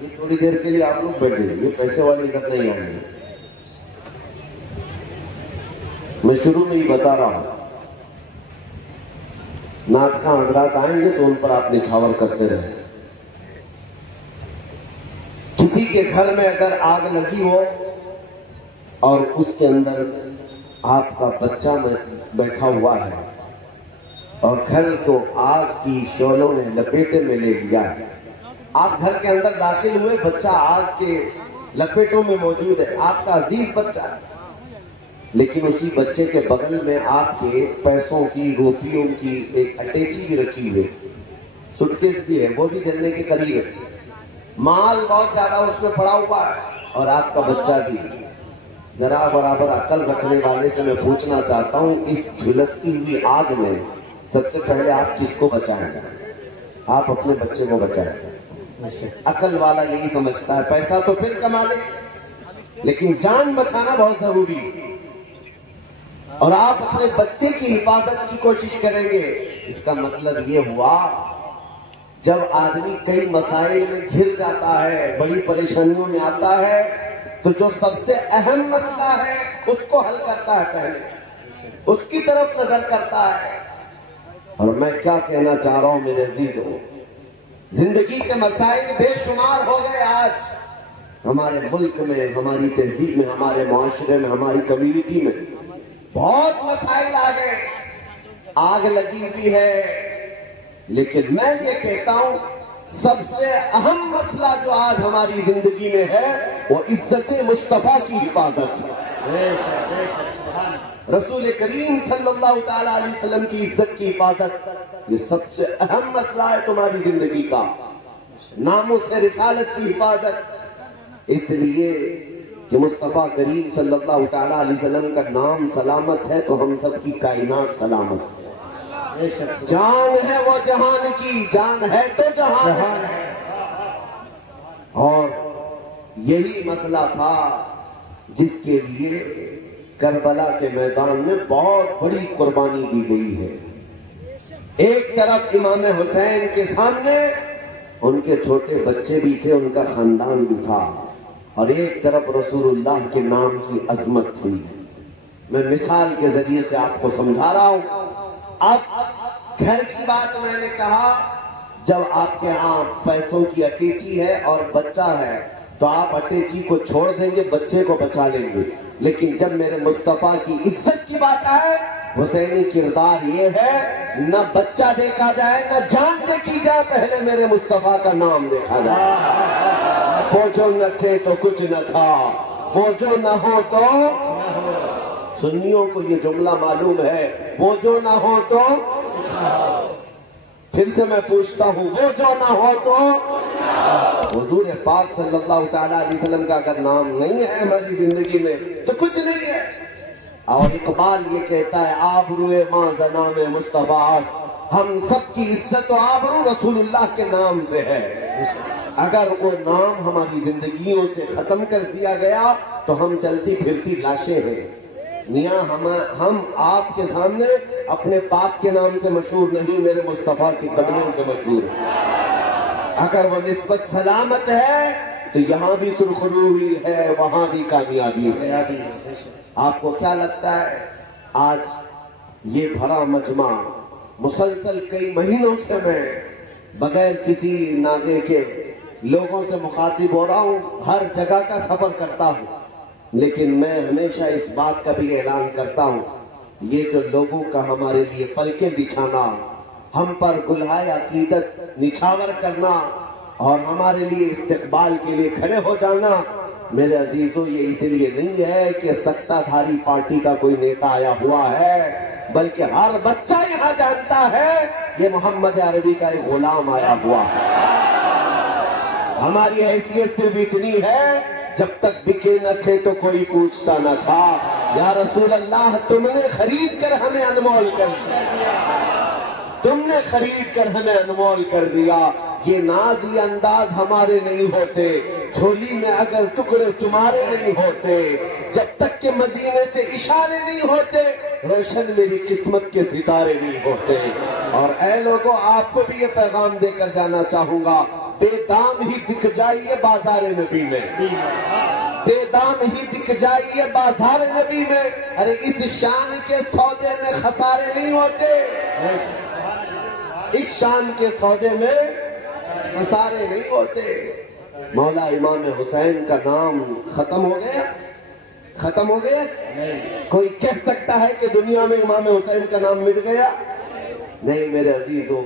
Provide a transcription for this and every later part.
یہ تھوڑی دیر کے لیے آپ لوگ بیٹھ جائیے، یہ پیسے والے ادھر نہیں آئیں گے. میں شروع میں ہی بتا رہا ہوں، نعت خواں حضرات آئیں گے تو ان پر آپ نچھاور کرتے رہیں. کسی کے گھر میں اگر آگ لگی ہو اور اس کے اندر آپ کا بچہ بیٹھا ہوا ہے اور گھر کو آگ کی شعلوں نے لپیٹے میں لے لیا ہے، آپ گھر کے اندر داخل ہوئے، بچہ آگ کے لپیٹوں میں موجود ہے، آپ کا عزیز بچہ ہے، لیکن اسی بچے کے بغل میں آپ کے پیسوں کی، روپیوں کی ایک اٹیچی بھی رکھی ہوئی ہے، سوٹ کیس بھی ہے، وہ بھی جلنے کے قریب ہے، مال بہت زیادہ اس میں پڑا ہوا ہے اور آپ کا بچہ بھی. ذرا برابر عقل رکھنے والے سے میں پوچھنا چاہتا ہوں، اس جھلستی ہوئی آگ میں سب سے پہلے آپ کس کو بچائیں گے؟ آپ اپنے بچے کو بچائیں. عقل والا یہی سمجھتا ہے پیسہ تو پھر کما لے، لیکن جان بچانا بہت ضروری ہے، اور آپ اپنے بچے کی حفاظت کی کوشش کریں گے. اس کا مطلب یہ ہوا جب آدمی کئی مسائل میں گھر جاتا ہے، بڑی پریشانیوں میں آتا ہے، تو جو سب سے اہم مسئلہ ہے اس کو حل کرتا ہے، پہلے اس کی طرف نظر کرتا ہے. اور میں کیا کہنا چاہ رہا ہوں میرے عزیزوں، زندگی کے مسائل بے شمار ہو گئے. آج ہمارے ملک میں، ہماری تہذیب میں، ہمارے معاشرے میں، ہماری کمیونٹی میں بہت مسائل آ گئے، آگ لگی ہوئی ہے. لیکن میں یہ کہتا ہوں سب سے اہم مسئلہ جو آج ہماری زندگی میں ہے وہ عزت مصطفیٰ کی حفاظت ہے. رسول کریم صلی اللہ تعالی علیہ وسلم کی عزت کی حفاظت، یہ سب سے اہم مسئلہ ہے تمہاری زندگی کا. ناموس رسالت کی حفاظت، اس لیے کہ مصطفیٰ کریم صلی اللہ تعالی علیہ وسلم کا نام سلامت ہے تو ہم سب کی کائنات سلامت ہے. جان ہے وہ جہان کی، جان ہے تو جہان ہے. اور یہی مسئلہ تھا جس کے لیے کربلا کے میدان میں بہت بڑی قربانی دی گئی ہے. ایک طرف امام حسین کے سامنے ان کے چھوٹے بچے بھی تھے، ان کا خاندان بھی تھا، اور ایک طرف رسول اللہ کے نام کی عظمت تھی. میں مثال کے ذریعے سے آپ کو سمجھا رہا ہوں. اب گھر کی بات میں نے کہا، جب آپ کے ہاں پیسوں کی اٹیچی ہے اور بچہ ہے تو آپ اٹیچی کو چھوڑ دیں گے، بچے کو بچا لیں گے. لیکن جب میرے مصطفیٰ کی عزت کی بات آئے، حسینی کردار یہ ہے نہ بچہ دیکھا جائے نہ جان دیکھی جائے، پہلے میرے مصطفیٰ کا نام دیکھا جائے. وہ جو نہ تھے تو کچھ نہ تھا، وہ جو نہ ہو تو. سنیوں کو یہ جملہ معلوم ہے، وہ جو نہ ہو تو. پھر سے میں پوچھتا ہوں، وہ جو نہ ہو تو. حضور پاک صلی اللہ تعالی علیہ وسلم کا اگر نام نہیں ہے ہماری زندگی میں تو کچھ نہیں ہے. اور اقبال یہ کہتا ہے، آبروئے ماں زنام مصطفیٰ، ہم سب کی عزت و آبرو رسول اللہ کے نام سے ہے. اگر وہ نام ہماری زندگیوں سے ختم کر دیا گیا تو ہم چلتی پھرتی لاشیں ہیں. میاں ہم آپ کے سامنے اپنے باپ کے نام سے مشہور نہیں، میرے مصطفیٰ کی قدموں سے مشہور ہے. اگر وہ نسبت سلامت ہے تو یہاں بھی سرخروئی ہے، وہاں بھی کامیابی ہے. آپ کو کیا لگتا ہے آج یہ بھرا مجمع، مسلسل کئی مہینوں سے میں بغیر کسی ناغے کے لوگوں سے مخاطب ہو رہا ہوں، ہر جگہ کا سفر کرتا ہوں، لیکن میں ہمیشہ اس بات کا بھی اعلان کرتا ہوں، یہ جو لوگوں کا ہمارے لیے پلکیں بچھانا، ہم پر گلہائے عقیدت نچھاور کرنا اور ہمارے لیے استقبال کے لیے کھڑے ہو جانا، میرے عزیزوں یہ اس لیے نہیں ہے کہ سکتہ دھاری پارٹی کا کوئی نیتا آیا ہوا ہے، بلکہ ہر بچہ یہاں جانتا ہے یہ محمد عربی کا ایک غلام آیا ہوا ہے. ہماری حیثیت صرف اتنی ہے، جب تک بکے نہ تھے تو کوئی پوچھتا نہ تھا. یا رسول اللہ، تم نے خرید کر ہمیں انمول کر دیا، تم نے خرید کر ہمیں انمول کر دیا. یہ ناز یہ انداز ہمارے نہیں ہوتے، جھولی میں اگر ٹکڑے تمہارے نہیں ہوتے، جب تک کہ مدینے سے اشارے نہیں ہوتے، روشن میری قسمت کے ستارے نہیں ہوتے. اور اے لوگوں، آپ کو بھی یہ پیغام دے کر جانا چاہوں گا، بے دام ہی بک جائیے بازار نبی میں، بے دام ہی بک جائیے بازار نبی میں۔ ارے اس شان کے سودے میں خسارے نہیں ہوتے، اس شان کے سودے میں خسارے نہیں ہوتے۔ مولا امام حسین کا نام ختم ہو گیا؟ ختم ہو گیا؟ کوئی کہہ سکتا ہے کہ دنیا میں امام حسین کا نام مٹ گیا؟ نہیں میرے عزیزو،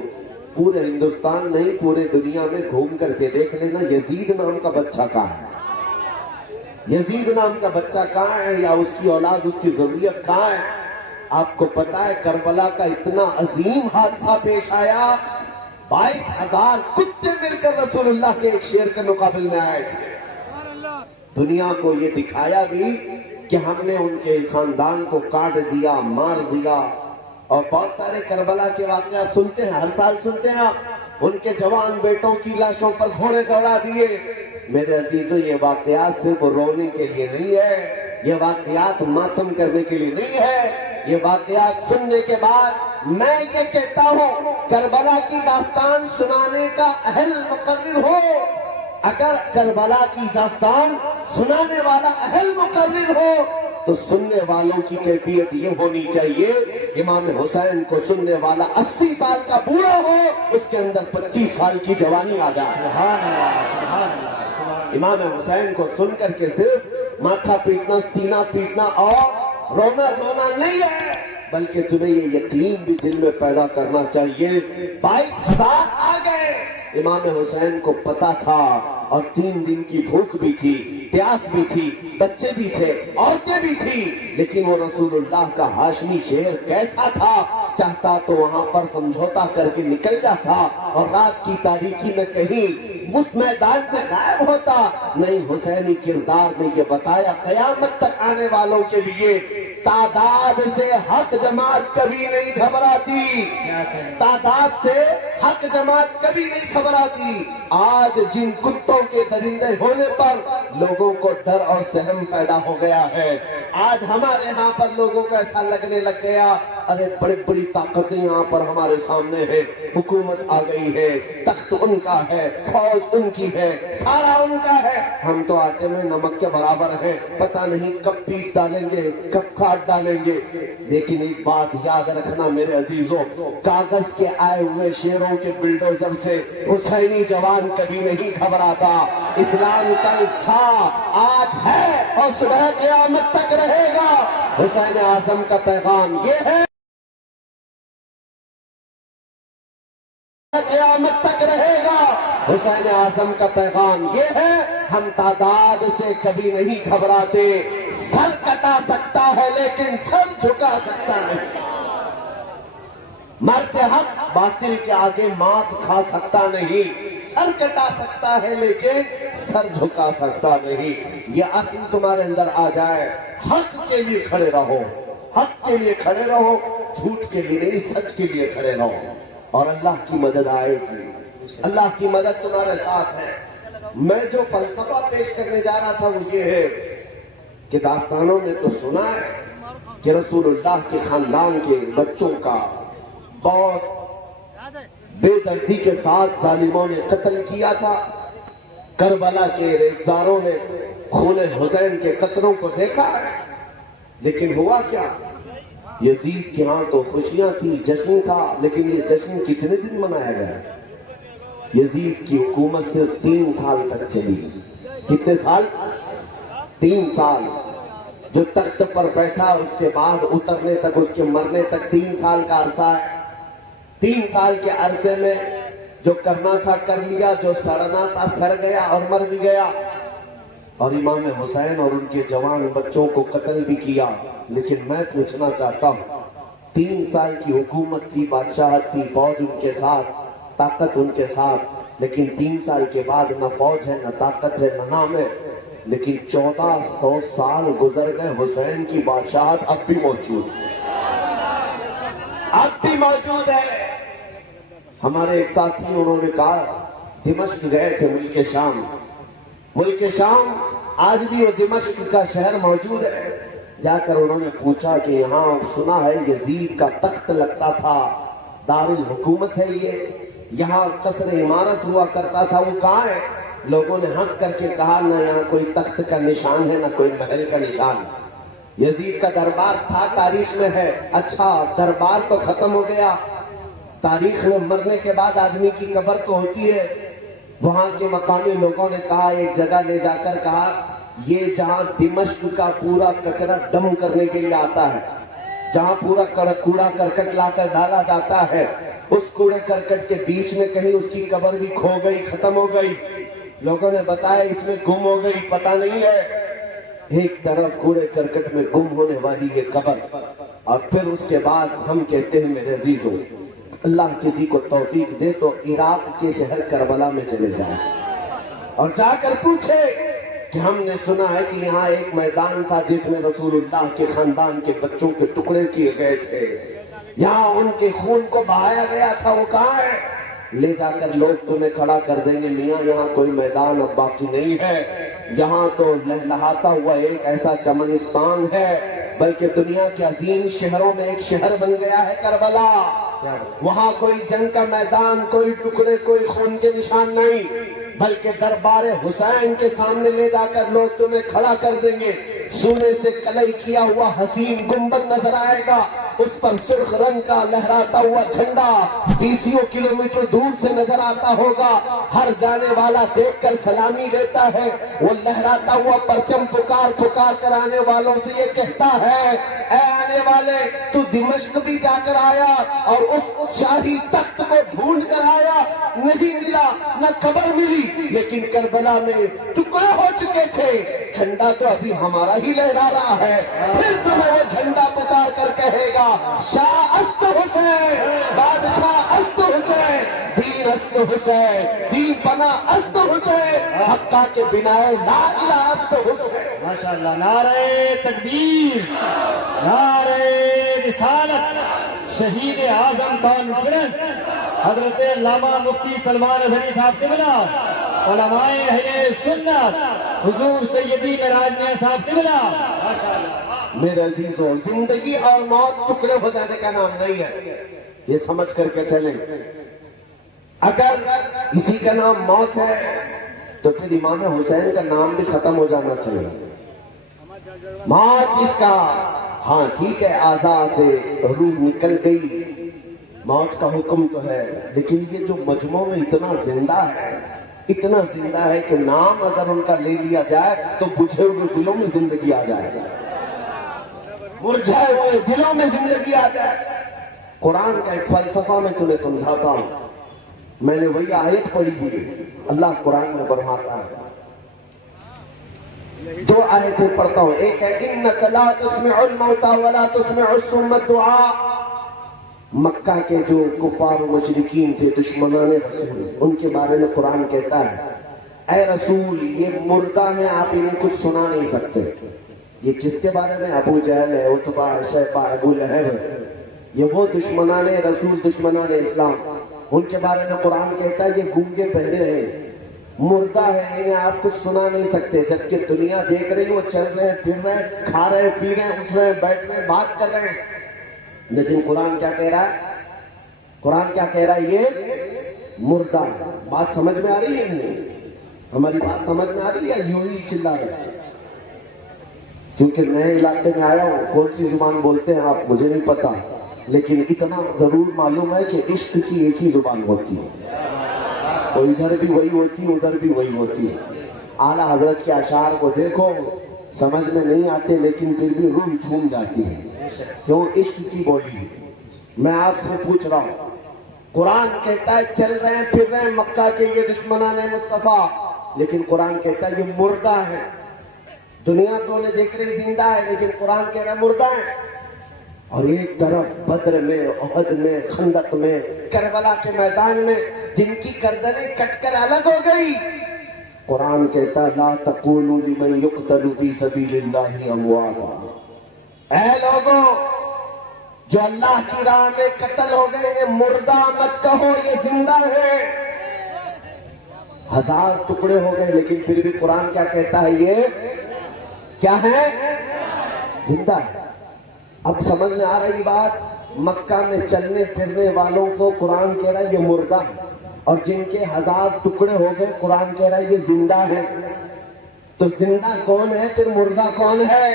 پورے ہندوستان نہیں پورے دنیا میں گھوم کر کے دیکھ لینا، یزید نام کا بچہ کہاں ہے؟ یزید نام کا بچہ کہاں ہے، یا اس کی اولاد، اس کی ضروریت کہاں ہے؟ آپ کو پتا ہے کربلا کا اتنا عظیم حادثہ پیش آیا، 22,000 کتے مل کر رسول اللہ کے ایک شیر کے مقابل میں آئے تھے۔ دنیا کو یہ دکھایا بھی کہ ہم نے ان کے خاندان کو کاٹ دیا، مار دیا، اور بہت سارے کربلا کے واقعات سنتے ہیں، ہر سال سنتے ہیں آپ، ان کے جوان بیٹوں کی لاشوں پر گھوڑے دوڑا دیے۔ میرے عزیزو، یہ واقعات صرف رونے کے لیے نہیں ہے، یہ واقعات ماتم کرنے کے لیے نہیں ہے، یہ واقعات سننے کے بعد میں یہ کہتا ہوں کربلا کی داستان سنانے کا اہل مقرر ہو، اگر کربلا کی داستان سنانے والا اہل مقرر ہو تو سننے والوں کی کیفیت یہ ہونی چاہیے، امام حسین کو سننے والا 80 سال کا بوڑھا ہو، اس کے اندر 25 سال کی جوانی آ جائے۔ سبحان اللہ، سبحان اللہ، سبحان امام حسین کو سن کر کے صرف ماتھا پیٹنا، سینہ پیٹنا اور رونا دھونا نہیں ہے، بلکہ تمہیں یہ یقین بھی دل میں پیدا کرنا چاہیے 22,000 آ گئے۔ امام حسین کو پتا تھا، اور 3 دن کی بھوک بھی تھی، پیاس بھی تھی، بچے بھی تھے، عورتیں بھی تھی، لیکن وہ رسول اللہ کا ہاشمی شیر کیسا تھا، چاہتا تو وہاں پر سمجھوتا کر کے نکل جاتا اور رات کی تاریکی میں کہیں اس میدان سے غائب ہوتا۔ نہیں، حسینی کردار نے یہ بتایا قیامت تک آنے والوں کے لیے تعداد سے حق جماعت کبھی نہیں گھبراتی، تعداد سے حق جماعت کبھی نہیں گھبراتی۔ آج جن کتوں کے درندے ہونے پر لوگوں کو ڈر اور سہم پیدا ہو گیا ہے، آج ہمارے ہاں پر لوگوں کو ایسا لگنے لگ گیا ارے بڑی بڑی طاقتیں یہاں پر ہمارے سامنے ہیں، حکومت آ گئی ہے، تخت ان کا ہے، فوج ان کی ہے، سارا ان کا ہے، ہم تو آٹے میں نمک کے برابر ہیں، پتہ نہیں کب پیس ڈالیں گے، کب کاٹ ڈالیں گے۔ لیکن ایک بات یاد رکھنا میرے عزیزوں، کاغذ کے آئے ہوئے شیروں کے بلڈوزر سے حسینی جوان کبھی نہیں گھبراتا۔ اسلام کل تھا، آج ہے، اور صبح قیامت تک رہے گا۔ حسین اعظم کا پیغام یہ ہے، قیامت تک رہے گا۔ حسین اعظم کا پیغام یہ ہے، ہم تعداد سے کبھی نہیں گھبراتے، سر کٹا سکتا ہے لیکن سر جھکا سکتا نہیں، مرد حق باطل کے آگے مات کھا سکتا نہیں، سر کٹا سکتا ہے لیکن سر جھکا سکتا نہیں۔ یہ اصل تمہارے اندر آ جائے، حق کے لیے کھڑے رہو، حق کے لیے کھڑے رہو، جھوٹ کے لیے نہیں، سچ کے لیے کھڑے رہو، اور اللہ کی مدد آئے گی، اللہ کی مدد تمہارے ساتھ ہے۔ میں جو فلسفہ پیش کرنے جا رہا تھا وہ یہ ہے کہ داستانوں میں تو سنا ہے کہ رسول اللہ کے خاندان کے بچوں کا بہت بے دردی کے ساتھ ظالموں نے قتل کیا تھا، کربلا کے ریزداروں نے خون حسین کے قطروں کو دیکھا ہے، لیکن ہوا کیا؟ یزید کے ہاں تو خوشیاں تھی، جشن تھا، لیکن یہ جشن کتنے دن منایا گیا؟ یزید کی حکومت صرف 3 سال تک چلی۔ کتنے سال؟ 3 سال۔ جو تخت پر بیٹھا اس کے بعد اترنے تک، اس کے مرنے تک 3 سال کا عرصہ ہے۔ 3 سال کے عرصے میں جو کرنا تھا کر لیا، جو سڑنا تھا سڑ گیا اور مر بھی گیا، اور امام حسین اور ان کے جوان بچوں کو قتل بھی کیا۔ لیکن میں پوچھنا چاہتا ہوں، 3 سال کی حکومت تھی، بادشاہت تھی، فوج ان کے ساتھ، طاقت ان کے ساتھ، لیکن 3 سال کے بعد نہ فوج ہے، نہ طاقت ہے، نہ نام ہے، لیکن 1400 سال گزر گئے، حسین کی بادشاہت اب بھی موجود ہے، اب بھی موجود ہے۔ ہمارے ایک ساتھی انہوں نے کہا دمشق گئے تھے، ملک شام، ملک شام آج بھی وہ دمشق کا شہر موجود ہے۔ جا کر انہوں نے پوچھا کہ یہاں سنا ہے یزید کا تخت لگتا تھا، دارالحکومت ہے یہ؟ یہاں قصر عمارت ہوا کرتا تھا، وہ کہاں ہے؟ لوگوں نے ہنس کر کے کہا نہ یہاں کوئی تخت کا نشان ہے نہ کوئی محل کا نشان ہے۔ یزید کا دربار تھا، تاریخ میں ہے۔ اچھا دربار تو ختم ہو گیا، تاریخ میں مرنے کے بعد آدمی کی قبر تو ہوتی ہے۔ وہاں کے مقامی لوگوں نے کہا، ایک جگہ لے جا کر کہا یہ جہاں دمشق کا پورا کچرا ڈم کرنے کے لیے آتا ہے، جہاں پورا کوڑا کرکٹ لا کر ڈالا جاتا ہے، اس کوڑے کرکٹ کے بیچ میں کہیں اس کی قبر بھی کھو گئی، ختم ہو گئی۔ لوگوں نے بتایا اس میں گم ہو گئی، پتہ نہیں ہے۔ ایک طرف کوڑے کرکٹ میں گم ہونے والی یہ قبر، اور پھر اس کے بعد ہم کہتے ہیں میرے عزیزوں، اللہ کسی کو توفیق دے تو عراق کے شہر کربلا میں چلے جائیں اور جا کر پوچھے کہ ہم نے سنا ہے کہ یہاں ایک میدان تھا جس میں رسول اللہ کے خاندان کے بچوں کے ٹکڑے کیے گئے تھے، یہاں ان کے خون کو بہایا گیا تھا، وہ کہاں ہے؟ لے جا کر لوگ تمہیں کھڑا کر دیں گے، میاں یہاں کوئی میدان اب باقی نہیں ہے، یہاں تو لہلہاتا ہوا ایک ایسا چمنستان ہے، بلکہ دنیا کے عظیم شہروں میں ایک شہر بن گیا ہے کربلا۔ وہاں کوئی جنگ کا میدان، کوئی ٹکڑے، کوئی خون کے نشان نہیں، بلکہ دربار حسین کے سامنے لے جا کر لوگ تمہیں کھڑا کر دیں گے، سونے سے کلئی کیا ہوا حسین گنبد نظر آئے گا، اس پر سرخ رنگ کا لہراتا ہوا جھنڈا 20 کلومیٹر دور سے نظر آتا ہوگا، ہر جانے والا دیکھ کر سلامی لیتا ہے، وہ لہراتا ہوا پرچم پکار پکار کر آنے والوں سے یہ کہتا ہے، اے آنے والے تو دمشق بھی جا کر آیا اور اس شاہی تخت کو ڈھونڈ کر آیا، نہیں ملا، نہ قبر ملی، لیکن کربلا میں ٹکڑے ہو چکے تھے، جھنڈا تو ابھی ہمارا ہی لہرا رہا ہے، پھر تمہیں وہ جھنڈا پکار کر کہے گا شاہ است حسین، بادشاہ است حسین، دین است حسین، دین پنا است حسین، حقہ کے بنائے لا الہ است حسین۔ ماشاءاللہ، نعرہ تکبیر، نعرہ رسالت، شہید اعظم کانفرنس حضرت علامہ مفتی سلمان اظہری صاحب قبلہ، علماء اہل سنت حضور سیدی معراج میاں صاحب قبلہ۔ میرے عزیزوں، زندگی اور موت ٹکڑے ہو جانے کا نام نہیں ہے، یہ سمجھ کر کے چلیں۔ اگر کسی کا نام موت ہے تو پھر امام حسین کا نام بھی ختم ہو جانا چاہیے۔ موت اس کا، ہاں ٹھیک ہے، اعضاء سے روح نکل گئی، موت کا حکم تو ہے، لیکن یہ جو مجموع میں اتنا زندہ ہے، اتنا زندہ ہے کہ نام اگر ان کا لے لیا جائے تو بجھے ہوئے دلوں میں زندگی آ جائے، مرجھائے ہوئے دلوں میں زندگی آ جائے۔ قرآن کا ایک فلسفہ میں تمہیں سمجھاتا ہوں، میں نے وہی آیت پڑھی ہوئی، اللہ قرآن میں فرماتا ہے، دو آیتیں پڑھتا ہوں، ایک ہے اِنَّكَ لَا تُسْمِعُ الْمَوْتَى وَلَا تُسْمِعُ الصُّمَّ الدُّعَاءَ۔ مکہ کے جو کفار و مشرکین تھے، دشمنان رسول، ان کے بارے میں قرآن کہتا ہے اے رسول یہ مردہ ہیں، آپ انہیں کچھ سنا نہیں سکتے۔ یہ کس کے بارے میں؟ ابو جہل ہے، عتبہ، شیبہ، ابو لہب ہے، یہ وہ دشمنان رسول، دشمنان اسلام، ان کے بارے میں قرآن کہتا ہے یہ گونگے بہرے ہیں، مردہ ہے، انہیں آپ کچھ سنا نہیں سکتے، جبکہ دنیا دیکھ رہی، وہ چل رہے ہیں، پھر رہے ہیں، کھا رہے ہیں، پی رہے ہیں، اٹھ رہے ہیں، بیٹھ رہے ہیں، بات کر رہے ہیں، لیکن قرآن کیا کہہ رہا ہے؟ قرآن کیا کہہ رہا ہے؟ یہ مردہ ہے۔ بات سمجھ میں آ رہی ہے نہیں؟ ہماری بات سمجھ میں آ رہی ہے؟ یوں ہی چلا رہے ہیں؟ کیونکہ نئے علاقے میں آیا ہوں، کون سی زبان بولتے ہیں آپ مجھے نہیں پتا، لیکن اتنا ضرور معلوم ہے کہ عشق کی ایک ہی زبان ہوتی ہے، تو ادھر بھی وہی ہوتی ہے، ادھر بھی وہی ہوتی ہے۔ اعلیٰ حضرت کے اشعار کو دیکھو، سمجھ میں نہیں آتے لیکن پھر بھی روح جھوم جاتی ہے، کیوں؟ عشق کی بولی ہے۔ میں آپ سے پوچھ رہا ہوں، قرآن کہتا ہے چل رہے ہیں، پھر رہے ہیں مکہ کے یہ دشمنان مصطفیٰ، لیکن قرآن کہتا ہے یہ مردہ ہے۔ دنیا تو انہیں دیکھ رہی زندہ ہے، لیکن قرآن کہہ رہا ہے مردہ ہے۔ اور ایک طرف بدر میں، احد میں، خندق میں، کربلا کے میدان میں جن کی گردنیں کٹ کر الگ ہو گئی، قرآن کہتا ہے لا تقولوا لمن يقتل في سبيل الله امواتا، اے لوگوں جو اللہ کی راہ میں قتل ہو گئے ہیں، مردہ مت کہو، یہ زندہ ہے۔ 1000 ٹکڑے ہو گئے، لیکن پھر بھی قرآن کیا کہتا ہے؟ یہ کیا ہے؟ زندہ ہے۔ اب سمجھ میں آ رہی بات؟ مکہ میں چلنے پھرنے والوں کو قرآن کہہ رہا ہے یہ مردہ ہے، اور جن کے 1000 ٹکڑے ہو گئے قرآن کہہ رہا ہے یہ زندہ ہے. تو زندہ کون ہے پھر مردہ کون ہے؟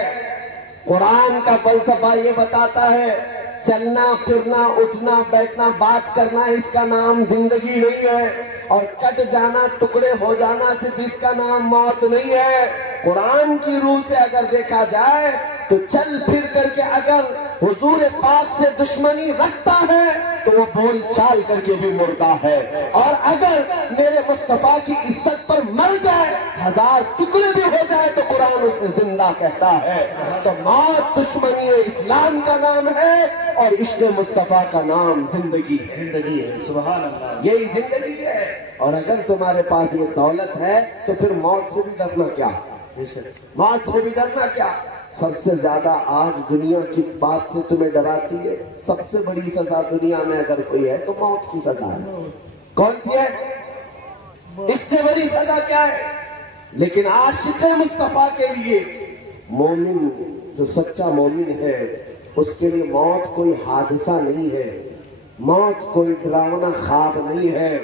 قرآن کا فلسفہ یہ بتاتا ہے چلنا پھرنا اٹھنا بیٹھنا بات کرنا اس کا نام زندگی نہیں ہے، اور کٹ جانا ٹکڑے ہو جانا صرف اس کا نام موت نہیں ہے. قرآن کی روح سے اگر دیکھا جائے تو چل پھر کر کے اگر حضور پاک سے دشمنی رکھتا ہے تو وہ بول چال کر کے بھی مردہ ہے، اور اگر میرے مصطفیٰ کی عزت پر مر جائے 1000 ٹکڑے بھی ہو جائے تو قرآن اسے زندہ کہتا ہے. تو موت دشمنی اسلام کا نام ہے اور عشق مصطفیٰ کا نام زندگی ہے. زندگی ہے. سبحان اللہ. یہی زندگی ہے. اور اگر تمہارے پاس یہ دولت ہے تو پھر موت سے بھی ڈرنا کیا؟ موت سے بھی ڈرنا کیا؟ سب سے زیادہ آج دنیا کس بات سے تمہیں ڈراتی ہے؟ سب سے بڑی سزا دنیا میں اگر کوئی ہے تو موت کی سزا ہے. کون سی ہے؟ اس سے بڑی سزا کیا ہے؟ لیکن عاشق مصطفیٰ کے لیے، مومن جو سچا مومن ہے اس کے لیے موت کوئی حادثہ نہیں ہے، موت کوئی ڈراونا خواب نہیں ہے،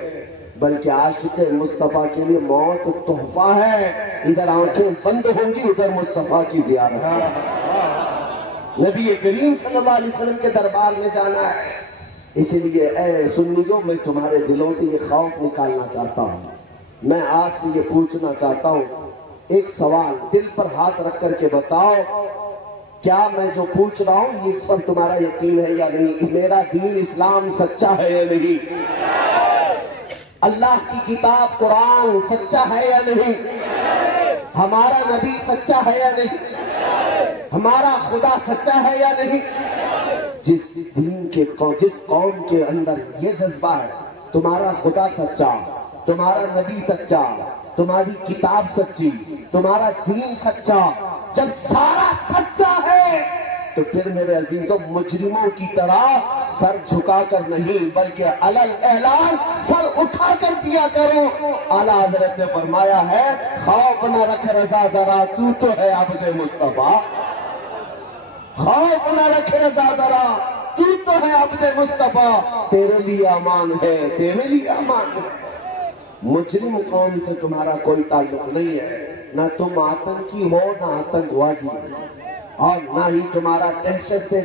بلکہ عاشق مصطفیٰ کے لیے موت تحفہ ہے. ادھر آنکھیں بند ہوں گی ادھر مصطفیٰ کی زیارت ہے. نبی کریم صلی اللہ علیہ وسلم کے دربار میں جانا ہے. اسی لیے اے سنیوں میں تمہارے دلوں سے یہ خوف نکالنا چاہتا ہوں. میں آپ سے یہ پوچھنا چاہتا ہوں ایک سوال، دل پر ہاتھ رکھ کر کے بتاؤ کیا میں جو پوچھ رہا ہوں اس پر تمہارا یقین ہے یا نہیں؟ میرا دین اسلام سچا ہے یا نہیں؟ اللہ کی کتاب قرآن سچا ہے یا نہیں؟ ہمارا نبی سچا ہے یا نہیں؟ ہمارا خدا سچا ہے یا نہیں؟ جس دین کے جس قوم کے اندر یہ جذبہ ہے تمہارا خدا سچا، تمہارا نبی سچا، تمہاری کتاب سچی، تمہارا دین سچا، جب سارا سچا ہے تو پھر میرے عزیزوں مجرموں کی طرح سر جھکا کر نہیں بلکہ علل اعلان سر اٹھا کر کیا کرو. اعلیٰ حضرت نے فرمایا ہے خوف نہ رکھ رضا ذرا تو ہے عبد مصطفیٰ. خوف نہ رکھ رضا ذرا تو ہے عبد مصطفیٰ، تیرے لیے امان ہے، تیرے لیے امان ہے. مجرم قوم سے تمہارا کوئی تعلق نہیں ہے، نہ تم آتنکی ہو نہ آتنکوادی، اور نہ ہی تمہارا دہشت سے